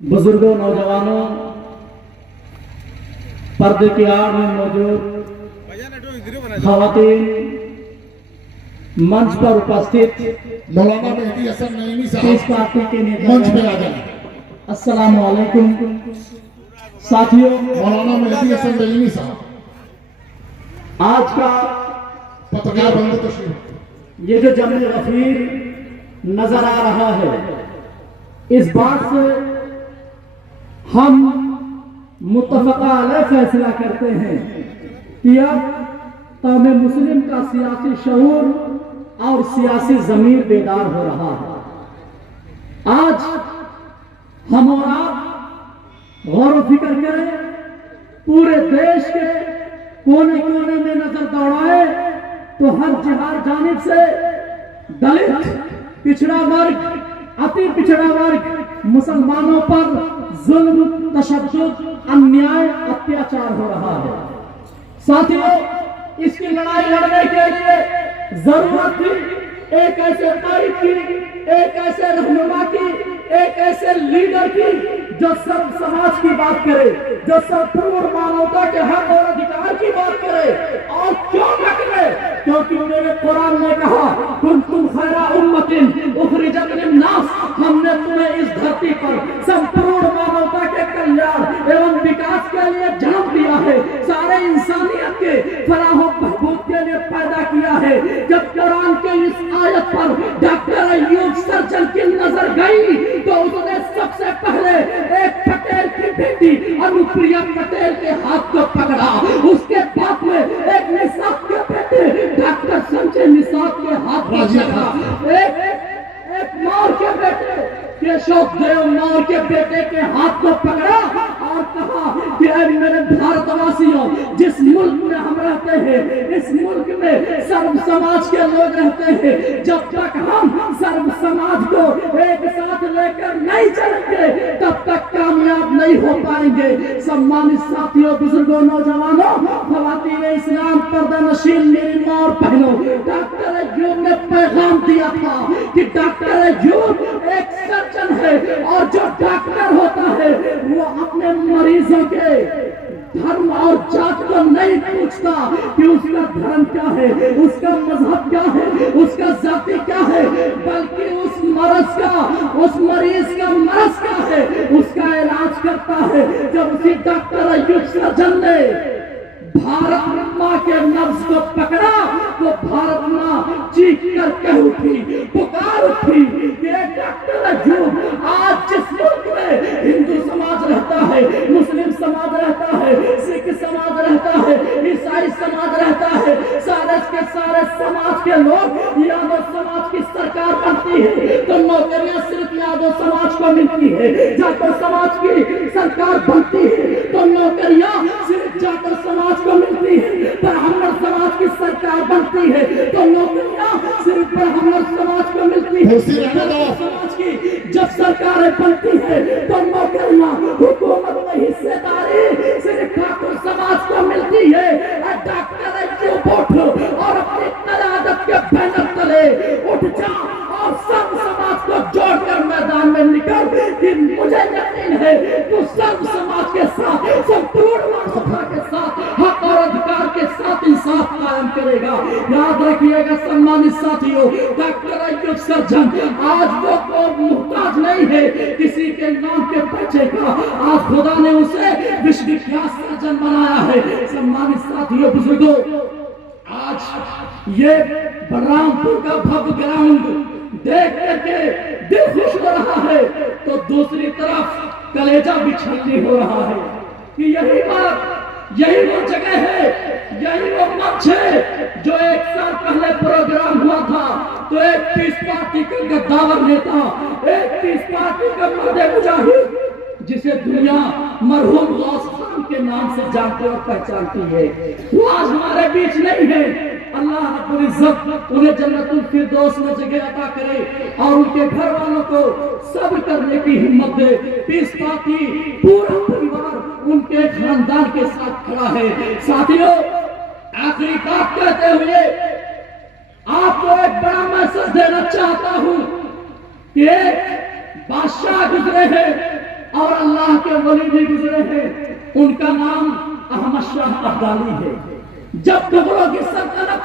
बुजुर्गों, नौजवानों, पर्दे की आड़ में मौजूद खवातीन, मंच पर उपस्थित मौलाना मेहदी हसन नईमी इस साहब पार्टी के मंच पे नेता, आ जाए। अस्सलाम वालेकुम साथियों। मौलाना मेहदी हसन नईमी साहब आज का पत्रकार बंधु तशरीफ। ये जो जमे गफीर नजर आ रहा है, इस बात से हम मुत्तफका अलैह फैसला करते हैं कि अब कौम मुस्लिम का सियासी शऊर और सियासी जमीर बेदार हो रहा है। आज हम और आप गौर व फिक्र करें, पूरे देश के कोने कोने में नजर दौड़ाए तो हर जानिब से दलित, पिछड़ा वर्ग, अति पिछड़ा वर्ग, मुसलमानों पर जुल्म, तशद्दुद, अन्याय, अत्याचार हो रहा है। साथियों, इसकी लड़ाई लड़ने के लिए जरूरत थी एक ऐसे कायद की, एक ऐसे रहनुमा की, एक ऐसे लीडर की जो सब समाज की बात करे, जो सब पूर्ण मानवता के हक और अधिकार की बात करे। और क्यों न करे? क्योंकि मेरे कुरान ने कहा, कुंतुम खैरा उम्मतिन उखरिजत लिन्नास, हमने तुम्हें इस धरती पर संपूर्ण मानवता के कल्याण एवं विकास के लिए जन्म दिया है, सारे इंसानियत के फलाह बहबूद के लिए पैदा किया है। जब कुरान के इस आयत पर डॉक्टर अय्यूब सर्जन की नजर गई तो उसने सबसे पहले एक पटेल की बेटी अनुप्रिया पटेल के हाथ को पकड़ा, उसके बाद में एक निसाब के बेटे डॉक्टर संजय निसाब के हाथ को पकड़ा, एक मौर के बेटे केशव देव मौर के बेटे के हाथ को पकड़ा और कहा कि मेरे भारतवासियों, जिस मुल्क में हम रहते हैं, इस मुल्क में सर्व समाज के लोग रहते हैं, जब तक हम सर्व समाज को एक साथ लेकर नहीं चलेंगे तब तक कामयाब नहीं हो पाएंगे। सम्मानित साथियों, बुजुर्गों, नौजवानों, खवातीन इस्लाम, पर्दा नशीन, मेरी मां और बहनों, डॉक्टर अय्यूब ने पैगाम दिया था कि डॉक्टर अय्यूब एक सर्जन है और जो डॉक्टर होता है वो अपने मरीजों के धर्म और जात को नहीं पूछता कि उसका धर्म क्या है, उसका मजहब क्या है, उसका जाति क्या है, बल्कि उस मरज का, उस मरीज का मरज क्या है, उसका इलाज करता है। जब उसी डॉक्टर अय्यूब सर्जन ने भारत माँ के नब्ज को पकड़ा तो भारत माँ चीख कर कह उठी, पुकार उठी कि डॉक्टर अय्यूब, आज जिस मुल्क में हिंदू समाज रहता है, मुस्लिम समाज रहता है, सिख समाज रहता है, ईसाई समाज रहता है, सारे के सारे समाज के लोग यादव समाज की सरकार बनती है तो नौकरियां सिर्फ यादव समाज को मिलती है, जाटव समाज की सरकार बनती है तो नौकरियां सिर्फ जाटव समाज को मिलती है, ब्राह्मण समाज की सरकार बनती है तो नौकरियां सिर्फ ब्राह्मण समाज को मिलती है। समाज की जब सरकारें बनती है तो नौकरियां, हुकूमत में हिस्सेदारी सिर्फ ठाकुर समाज को मिलती है। डॉक्टर अय्यूब उठ और अपनी क़यादत के बैनर तले उठ जा और सर्व समाज को जोड़कर मैदान में निकल कि मुझे यकीन है तू सर्व समाज के साथ, संपूर्ण मानवता के साथ, हक और अधिकार के साथ इंसाफ कायम करेगा। याद रखिएगा सम्मानित साथियों, डॉक्टर अय्यूब सर्जन आज वो मुहताज नहीं है किसी के नाम के पैसे का, आज खुदा ने उसे विश्वविख्यात सर्जन बनाया है। सम्मानित साथियों, बुजुर्गों, आज ये बलरामपुर का भव्य ग्राउंड देख करके दिल खुश हो रहा है तो दूसरी तरफ कलेजा भी छलनी हो रहा है कि यही बात, यही वो जगह है, यही वो मंच है जो एक साल पहले प्रोग्राम हुआ था तो एक पीस पार्टी का गद्दावर नेता, एक पीस पार्टी का मर्द मुजाहिद, जिसे दुनिया मरहूम गौस खान के नाम से जानती और पहचानती है, वो आज हमारे बीच नहीं है। अल्लाह रब्बुल इज्जत उन्हें जन्नतुल फिरदौस में जगह अता करे और उनके घर वालों को सब्र करने की हिम्मत दे। पीस पार्टी पूरा परिवार उनके खानदान के साथ खड़ा है। साथियों, आखिरी बात कहते हुए आपको एक बड़ा मैसेज देना चाहता हूं कि एक बादशाह गुजरे हैं और के वली भी गुजरे हैं, उनका नाम अहमद शाह अब्दाली है। जब मुगलों की सल्तनत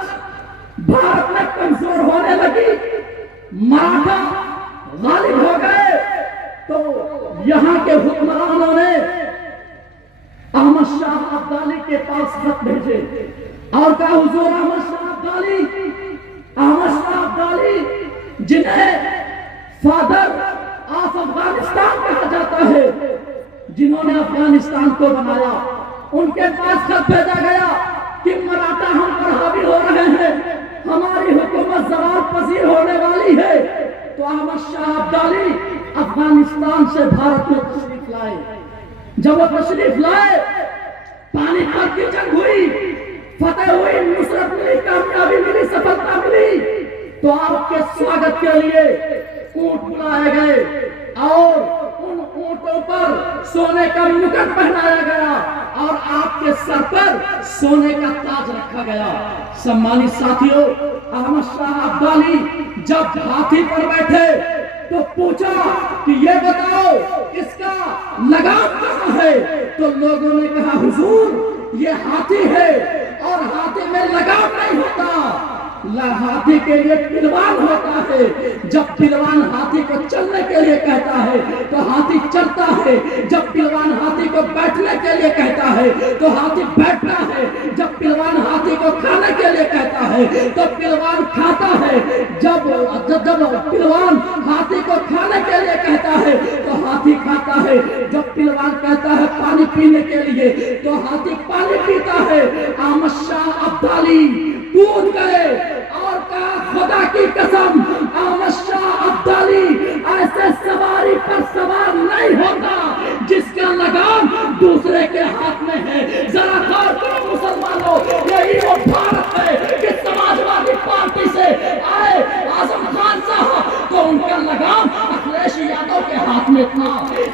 भारत में कमजोर होने लगी, मराठा गालिब हो गए, तो यहाँ के हुक्मरानों ने अहमद शाह अब्दाली के पास खत भेजे और कहा, हुजूर अहमद शाह अब्दाली जिन्हें फादर ऑफ अफगानिस्तान कहा जाता है, जिन्होंने अफगानिस्तान को बनाया, उनके पास खत भेजा गया कि मराठा हम पर हावी हो रहे हैं, हमारी हुकूमत जवाल पजीर होने वाली है। तो अहमद शाह अब्दाली अफगानिस्तान से भारत में तशरीफ लाए। जब वो तशरीफ लाए, पानीपत की जंग हुई, फतेह हुई, नुसरत मिली, कामयाबी मिली, सफलता मिली, तो आपके स्वागत के लिए ऊंट बुलाए गए और उन ऊंटों पर सोने का मुकुट पहनाया गया और आपके सर पर सोने का ताज रखा गया। सम्मानित साथियों, अहमद शाह अब्दाली जब हाथी पर बैठे तो पूछा कि ये बताओ इसका लगाम कहाँ है? तो लोगों ने कहा, हुजूर ये हाथी है और हाथी में लगाम नहीं होता, हाथी के लिए पिलवान होता है। जब पिलवान हाथी को चलने के लिए कहता है तो हाथी चलता है, जब पिलवान हाथी को बैठने के लिए कहता है तो हाथी बैठता है, जब पिलवान हाथी को खाने के लिए कहता है तो पिलवान खाता है, जब पिलवान हाथी को खाने के लिए कहता है तो हाथी खाता है, जब पिलवान कहता है पानी पीने के लिए तो हाथी पानी पीता है। अहमद शाह अब्दाली कूद गए और कहा, खुदा की कसम, अहमद शाह अब्दाली ऐसे सवारी पर सवार नहीं होता जिसका लगाम दूसरे के हाथ में है। जरा गौर करो मुसलमानों, यही वो भारत है कि समाजवादी पार्टी से आए आजम खान साहब तो उनका लगाम अखिलेश यादव के हाथ में था,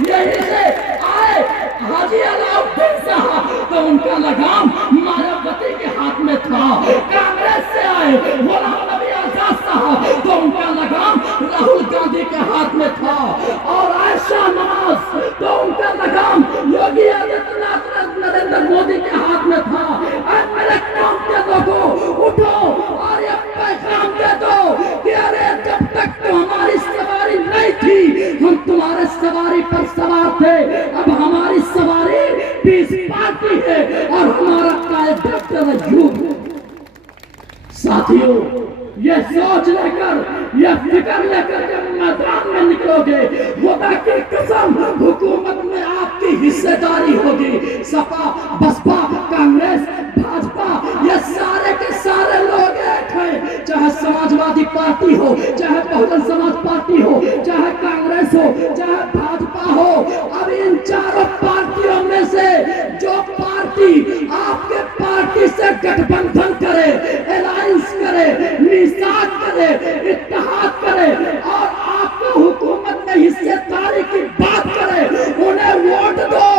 यही से आए हाजी अलाउद्दीन साहब तो उनका लगाम मायावती के हाथ में था, कांग्रेस से आए गुलाम नबी आजाद साहब तो उनका लगाम राहुल गांधी के हाथ में था, और आयशा नवाज तो उनका लगाम योगी आदित्यनाथ नरेंद्र मोदी के हाथ में था। मेरे काम के लोगों, उठो और ये पैगाम दे दो कि अरे जब तक तो हमारी सवारी नहीं थी हम तुम्हारे सवारी पर सवार थे, अब हमारी सवारी पीस पार्टी है और हमारा कायद डॉक्टर अयूब। साथियों, ये सोच लेकर, ये फिक्र लेकर जब मैदान में निकलोगे, खुदा की कसम हुकूमत में आपकी हिस्सेदारी होगी। सपा, बसपा, कांग्रेस, भाजपा, ये सारे के सारे लोग एक हैं, चाहे समाजवादी पार्टी हो, चाहे बहुजन समाज पार्टी हो, चाहे कांग्रेस हो, चाहे भाजपा हो। अब इन चारों पार्टियों में से जो पार्टी आपके पार्टी से गठबंधन करे, अलायंस करे, मिसाक करे, इत्तेहाद करे और आपको हुकूमत में हिस्सेदारी की बात करे, उन्हें वोट दो,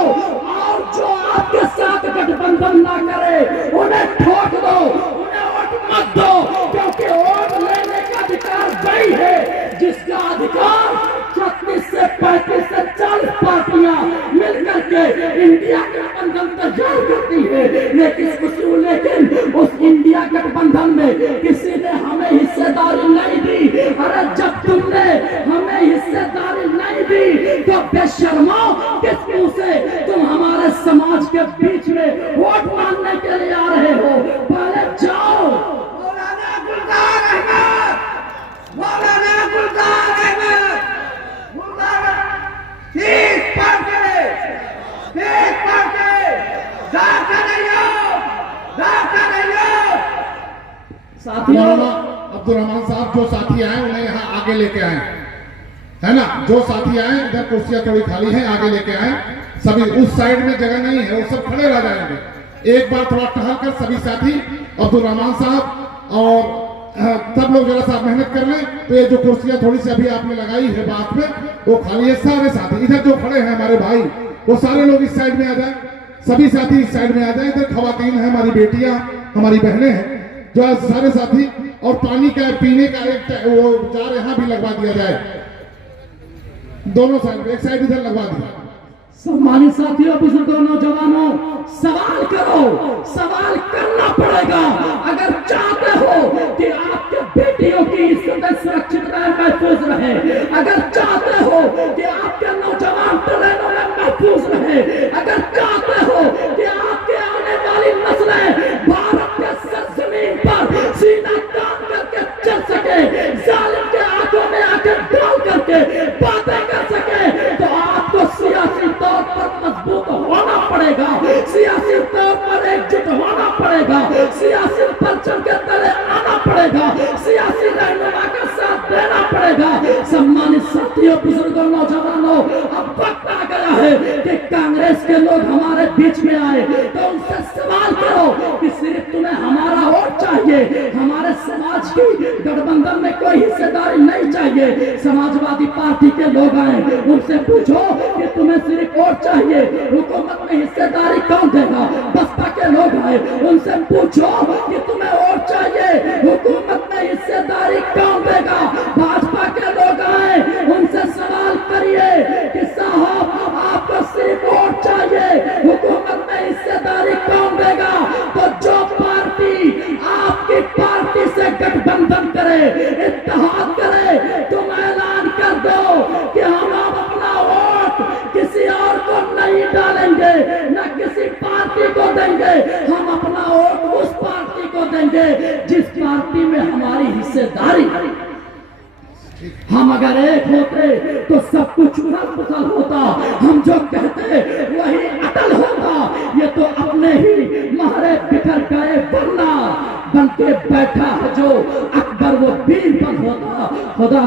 और जो आपके साथ गठबंधन ना करे उन्हें ठोक दो, उन्हें वोट मत दो, क्योंकि वोट लेने का अधिकार वही है जिसका अधिकार 36 से 35 से 40 पार्टियां मिलकर के इंडिया गठबंधन तैयार करती है। लेकिन उस इंडिया गठबंधन में किसी ने हमें हिस्सेदारी नहीं दी। अरे जब तुमने हमें हिस्सेदारी नहीं दी तो बेशर्मो किस मुंह से तुम हमारे समाज के बीच में वोट मांगने के लिए आ रहे हो? पहले जाओ। मौलाना गुलजार अहमद, मौलाना गुलजार अहमद, मौलाना ठीक पढ़ के मौलाना अब्दुल रहमान साहब जो साथी आए उन्हें यहाँ आगे लेके आए, है ना? जो साथी आए इधर कुर्सियां थोड़ी खाली हैं, आगे लेके आए। सभी उस साइड में जगह नहीं है, वो सब खड़े रह जाएंगे। एक बार थोड़ा टहल कर सभी साथी, अब्दुल रहमान साहब और सब लोग जरा सा मेहनत कर लें। तो ये जो कुर्सियां थोड़ी सी अभी आपने लगाई है बात में, वो खाली है। सारे साथी इधर जो खड़े हैं हमारे भाई, वो सारे लोग इस साइड में आ जाए, सभी साथी इस साइड में आ जाए। इधर खवातीन है, हमारी बेटियां, हमारी बहनें हैं, जो सारे साथी। और पानी का पीने का एक वो जार यहाँ भी लगवा दिया जाए, दोनों साइड, एक साइड इधर लगवा दिया। सम्मानित साथियों, बुजुर्गों, नौजवानों, सवाल करो, सवाल करना पड़ेगा। अगर चाहते हो कि आपके बेटियों की इज्जत सुरक्षित रहे, महफूज रहे, अगर चाहते हो कि आपके नौजवान ट्रेनों में महफूज रहे, अगर चाहते हो कि आपके आने वाली नस्लें भारत के सरजमीन पर सीना तान करके चल सके, जालिम के आंखों में आंखें डाल करके बातें कर सके, तो आपको सियासी तौर पर मजबूत होना पड़ेगा, सियासी तौर पर एकजुट होना पड़ेगा, सियासी परचम के तले आना पड़ेगा, सियासी रहनुमा का साथ देना पड़ेगा। सम्मानित साथियों, बुजुर्गों, नौजवानों, अब वक्त आ गया है कि कांग्रेस के लोग हमारे बीच में आए, तो उनसे सवाल करो कि सिर्फ तुम्हें हमारा वोट चाहिए, हमारे समाज की गठबंधन में कोई हिस्सेदारी नहीं चाहिए। समाजवादी पार्टी के लोग आए, उनसे पूछो कि तुम्हें सिर्फ वोट चाहिए, हुकूमत में हिस्सेदारी कौन देगा। बसपा के लोग आए, उनसे पूछो कि तुम्हें वोट चाहिए, हुकूमत में हिस्सेदारी कौन देगा। भाजपा के लोग आए, उनसे सवाल करिए कि साहब आपको सिर्फ वोट चाहिए, हुकूमत में हिस्सेदारी कौन देगा। तो जो पार्टी आपकी पार्टी से गठबंधन करे, इत्तेहाद करे, तुम ऐलान कर दो कि हम अपना वोट किसी और को नहीं डालेंगे, न किसी पार्टी को देंगे, हम अपना वोट उस पार्टी को देंगे जिस पार्टी में हमारी हिस्सेदारी। हम अगर एक होते तो सब कुछ उथल-पुथल होता, हम जो कहते वही अटल होता। ये तो अपने ही मारे बिखर गए वरना बन के बैठा है जो अकबर, वो वीर बन होता। खुदा